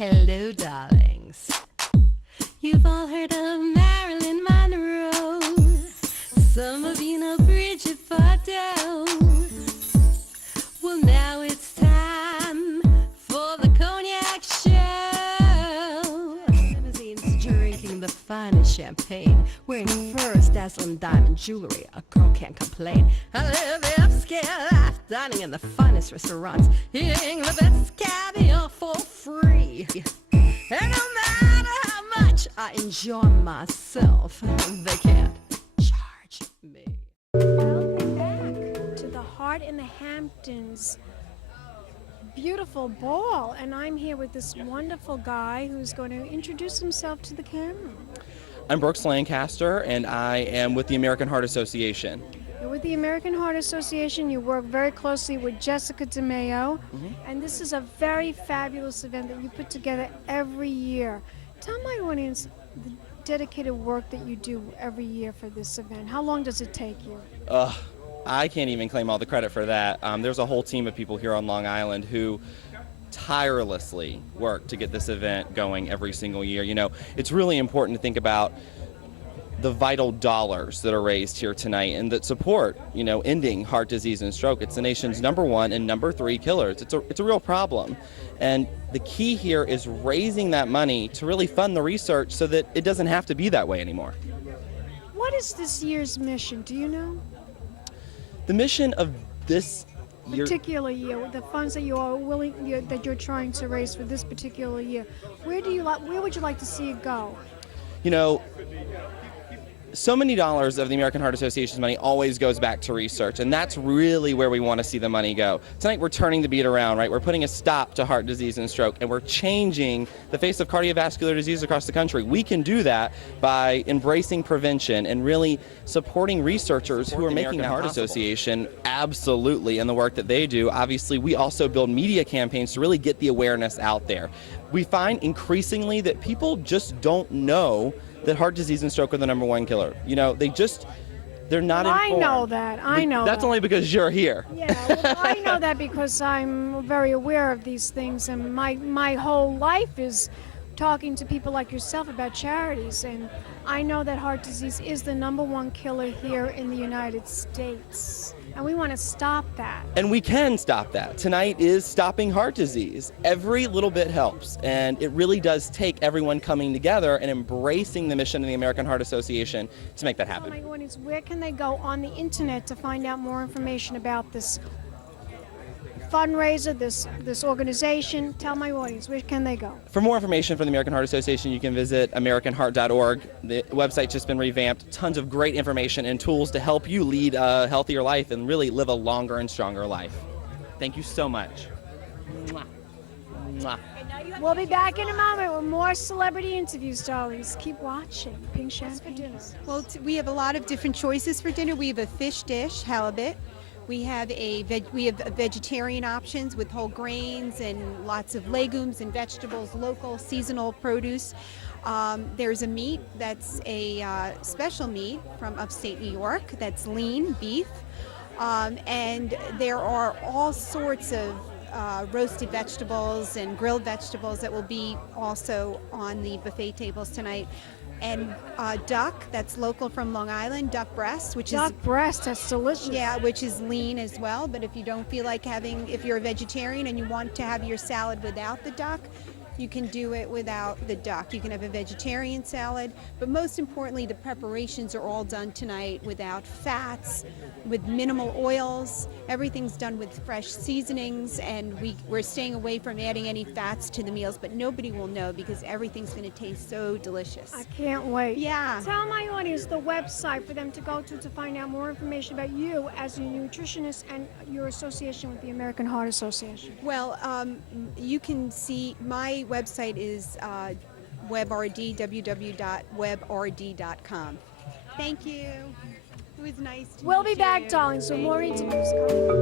Hello, darlings. You've all heard of Marilyn Monroe. Some of you know Bridget Bardot. Well, now it's time for the Cognac Show. Limousines drinking the finest champagne, wearing furs, dazzling diamond jewelry. A girl can't complain. I live the upscale life, dining in the finest restaurants, eating the best caviar for free. And no matter how much I enjoy myself, they can't charge me. Welcome back to the Heart in the Hamptons beautiful ball, and I'm here with this wonderful guy who's going to introduce himself to the camera. I'm Brooks Lancaster, and I am with the American Heart Association. You're with the American Heart Association. You work very closely with Jessica DeMeo, and this is a very fabulous event that you put together every year. Tell my audience the dedicated work that you do every year for this event. How long does it take you? I can't even claim all the credit for that. There's a whole team of people here on Long Island who tirelessly work to get this event going every single year. You know, it's really important to think about the vital dollars that are raised here tonight and that support, you know, ending heart disease and stroke. It's the nation's #1 and #3 killers. It's a real problem. And the key here is raising that money to really fund the research so that it doesn't have to be that way anymore. What is this year's mission? Do you know? The mission of this particular year, the funds that you are that you're trying to raise for this particular year, where would you like to see it go? You know, so many dollars of the American Heart Association's money always goes back to research, and that's really where we want to see the money go. Tonight we're turning the beat around, right? We're putting a stop to heart disease and stroke, and we're changing the face of cardiovascular disease across the country. We can do that by embracing prevention and really supporting researchers who are making the Heart Association absolutely in the work that they do. Obviously, we also build media campaigns to really get the awareness out there. We find increasingly that people just don't know that heart disease and stroke are the #1 killer. You know, they're not informed. I know that. That's only because you're here. Yeah, well, I know that because I'm very aware of these things, and my whole life is talking to people like yourself about charities, and I know that heart disease is the #1 killer here in the United States, and we want to stop that. And we can stop that. Tonight is stopping heart disease. Every little bit helps, and it really does take everyone coming together and embracing the mission of the American Heart Association to make that happen. My audience, where can they go on the internet to find out more information about this fundraiser, this organization? Tell my audience, where can they go? For more information from the American Heart Association, you can visit americanheart.org. The website's just been revamped. Tons of great information and tools to help you lead a healthier life and really live a longer and stronger life. Thank you so much. Mwah. Mwah. We'll be back in a moment with more celebrity interviews, darlings. Keep watching. Pink Champagne for dinner. Well, we have a lot of different choices for dinner. We have a fish dish, halibut. We have vegetarian options with whole grains and lots of legumes and vegetables, local seasonal produce. There's a meat that's a special meat from upstate New York that's lean beef. And there are all sorts of roasted vegetables and grilled vegetables that will be also on the buffet tables tonight. And duck that's local from Long Island, duck breast, Duck breast, that's delicious. Yeah, which is lean as well. But if you don't feel like if you're a vegetarian and you want to have your salad without the duck, you can do it without the duck. You can have a vegetarian salad, but most importantly, the preparations are all done tonight without fats, with minimal oils. Everything's done with fresh seasonings, and we're staying away from adding any fats to the meals, but nobody will know because everything's going to taste so delicious. I can't wait. Yeah. Tell my audience the website for them to go to find out more information about you as a nutritionist and your association with the American Heart Association. Well, you can see my website is WebRD, www.webrd.com. Thank you. It was nice to We'll meet be back, you. darling, so Thank more you. interviews coming.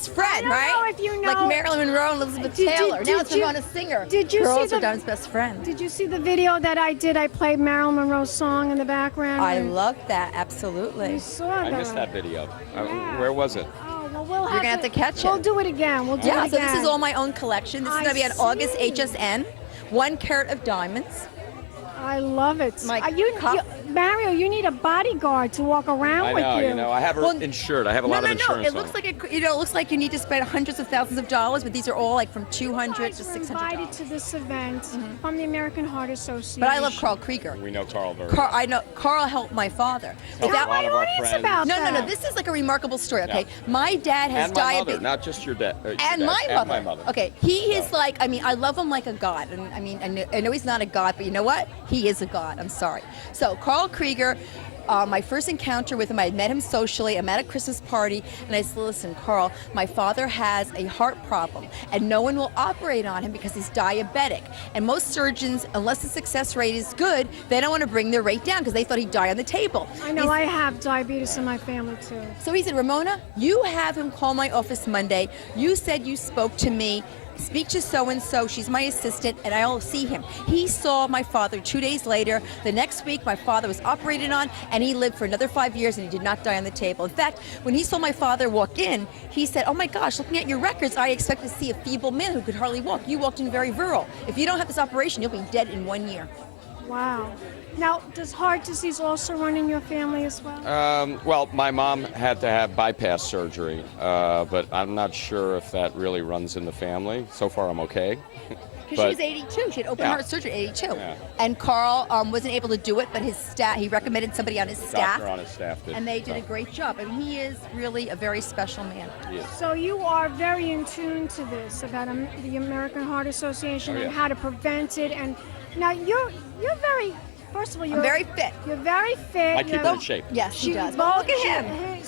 best friend, I don't right? know if you know- Like Marilyn Monroe and Elizabeth Taylor. Now it's Ramona Singer. Did you Girls see are Diamond's best friend. Did you see the video that I did? I played Marilyn Monroe's song in the background. I and love that, absolutely. You saw I that. missed that video. Yeah. Where was it? Oh, well, we'll You're gonna have to catch it. We'll do it again. We'll do Yeah, it so again. this is all my own collection. This is I gonna be on August see. HSN. 1 carat of diamonds. I love it. My you, cup. Mario, you need a bodyguard to walk around with you. I have her Well, insured. I have a lot of insurance. It looks like it looks like you need to spend hundreds of thousands of dollars, but these are all like from $200 to Guys were invited $600. to this event from the American Heart Association. But I love Carl Krieger. We know Carl very Carl, I know Carl helped my father. Tell Without- a lot of our audience friends. about No. This is like a remarkable story. Okay, Yeah. my dad has And my mother, diabetes. not just your dad. And my mother. my mother. Okay, he is like, I mean, I love him like a god. And I mean, I know he's not a god, but you know what? He is a god. I'm sorry. So, Carl Krieger, my first encounter with him, I had met him socially. I'm at a Christmas party, and I said, listen, Carl, my father has a heart problem, and no one will operate on him because he's diabetic. And most surgeons, unless the success rate is good, they don't want to bring their rate down because they thought he'd die on the table. I know I have diabetes in my family too. So he said, Ramona, you have him call my office Monday. You said you spoke to me. Speak to so-and-so, she's my assistant, and I'll see him. He saw my father 2 days later. The next week, my father was operated on, and he lived for another 5 years, and he did not die on the table. In fact, when he saw my father walk in, he said, oh my gosh, looking at your records, I expect to see a feeble man who could hardly walk. You walked in very virile. If you don't have this operation, you'll be dead in 1 year. Wow. Now, does heart disease also run in your family as well? Well, my mom had to have bypass surgery, but I'm not sure if that really runs in the family. So far, I'm okay. Because she was 82. She had open Yeah. heart surgery at 82. Yeah. And Carl wasn't able to do it, but his staff, he recommended somebody on his staff. Doctor on his staff did. And they did a great job. I mean, he is really a very special man. He is. So you are very in tune to this about the American Heart Association Oh, yeah. and how to prevent it. And now you're very, first of all, you're I'm very fit. You're very fit. I keep you're- her in shape. Yes, he She- does. both- Look at him.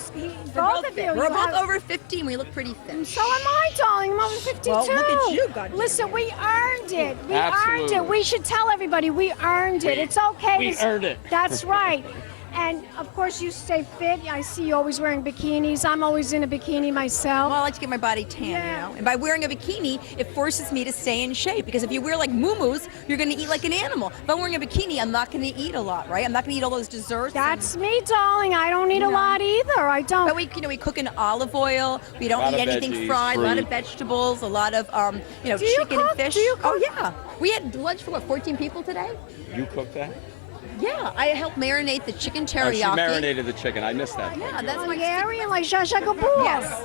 Both of you. We're you both have- over 15. We look pretty fit. And so am I, darling. I'm over 52. Well, look at you, God. Listen, we earned it. We earned Absolutely. it. We should tell everybody we earned it. It's okay. we earned it. That's right. And of course, you stay fit. I see you always wearing bikinis. I'm always in a bikini myself. Well, I like to get my body tan, Yeah. you know. And by wearing a bikini, it forces me to stay in shape. Because if you wear like muumuus, you're going to eat like an animal. If I'm wearing a bikini, I'm not going to eat a lot, right? I'm not going to eat all those desserts. That's me, darling. I don't eat a No. lot either. I don't. But we cook in olive oil. We don't Lot eat of anything veggies, fried. A lot of fruit. vegetables. A lot of Do you chicken cook? and fish. Do you Oh cook? yeah. We had lunch for what, 14 people today? You cook that? Yeah, I helped marinate the chicken Oh, teriyaki. she marinated the chicken. I missed that. Yeah, that's my Hungarian, like Zsa Zsa Gabor. Yes.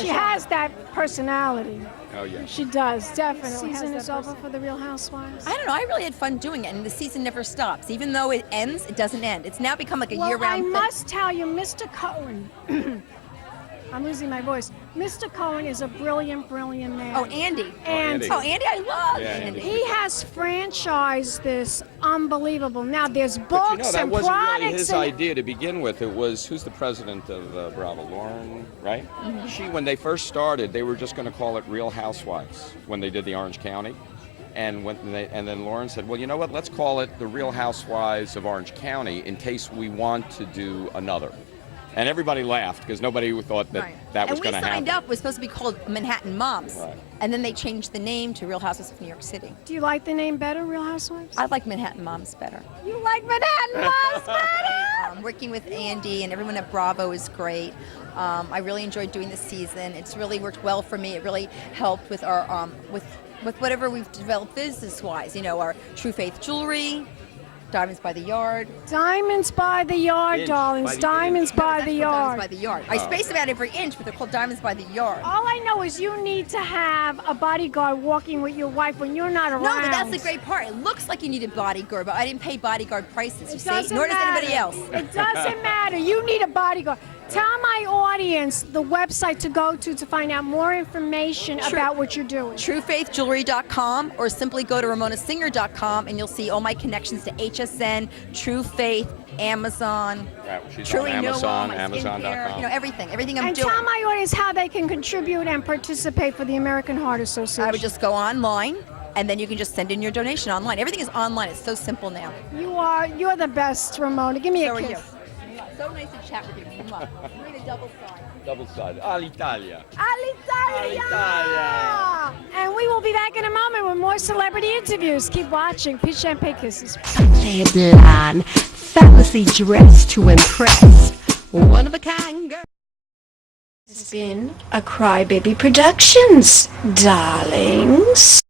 She has that personality. Oh, yeah. She does, definitely. Season is over for the Real Housewives. I don't know. I really had fun doing it, and the season never stops. Even though it ends, it doesn't end. It's now become like a Well, I year-round thing. must tell you, Mr. Cohen, I'm losing my voice. Mr. Cohen is a brilliant, brilliant man. Oh, Andy. And Andy. Oh, Andy, I love Yeah, Andy. Andy. he has franchised this unbelievable. Now, there's books But you know, that and wasn't products. really his and, idea to begin with. It was, who's the president of Bravo? Lauren, right? Mm-hmm. She, when they first started, they were just going to call it Real Housewives when they did the Orange County. And then Lauren said, well, you know what? Let's call it the Real Housewives of Orange County in case we want to do another. And everybody laughed because nobody thought that that was going to And we happen. signed up. It was supposed to be called Manhattan Moms. Right. And then they changed the name to Real Housewives of New York City. Do you like the name better, Real Housewives? I like Manhattan Moms better. You like Manhattan Moms better? Working with Andy and everyone at Bravo is great. I really enjoyed doing the season. It's really worked well for me. It really helped with our with whatever we've developed business-wise. You know, our True Faith jewelry, Diamonds by the Yard. Diamonds by the yard, Inch darlings. by the Diamonds No, by that's the called yard. Diamonds by the Yard. I spaced them out every inch, but they're called Diamonds by the Yard. All I know is you need to have a bodyguard walking with your wife when you're not around. No, but that's the great part. It looks like you need a bodyguard, but I didn't pay bodyguard prices, you It see? doesn't Nor does matter. anybody else. It doesn't matter. You need a bodyguard. Tell my audience the website to go to find out more information about what you're doing. TrueFaithJewelry.com or simply go to RamonaSinger.com and you'll see all my connections to HSN, True Faith, Amazon, Right, she's Truly on Amazon, Noah, my skincare, Amazon.com. you know, everything I'm And doing. tell my audience how they can contribute and participate for the American Heart Association. I would just go online and then you can just send in your donation online. Everything is online. It's so simple now. You're the best, Ramona. Give me So a are kiss. you. So nice to chat with you. Mwah. We need a double sign. Double-sided. All'Italia. Alitalia! And we will be back in a moment with more celebrity interviews. Keep watching. Peach Champagne Kisses. Très blonde, fabulously dressed to impress. One of a kind girl. This has been a Crybaby Productions, darlings.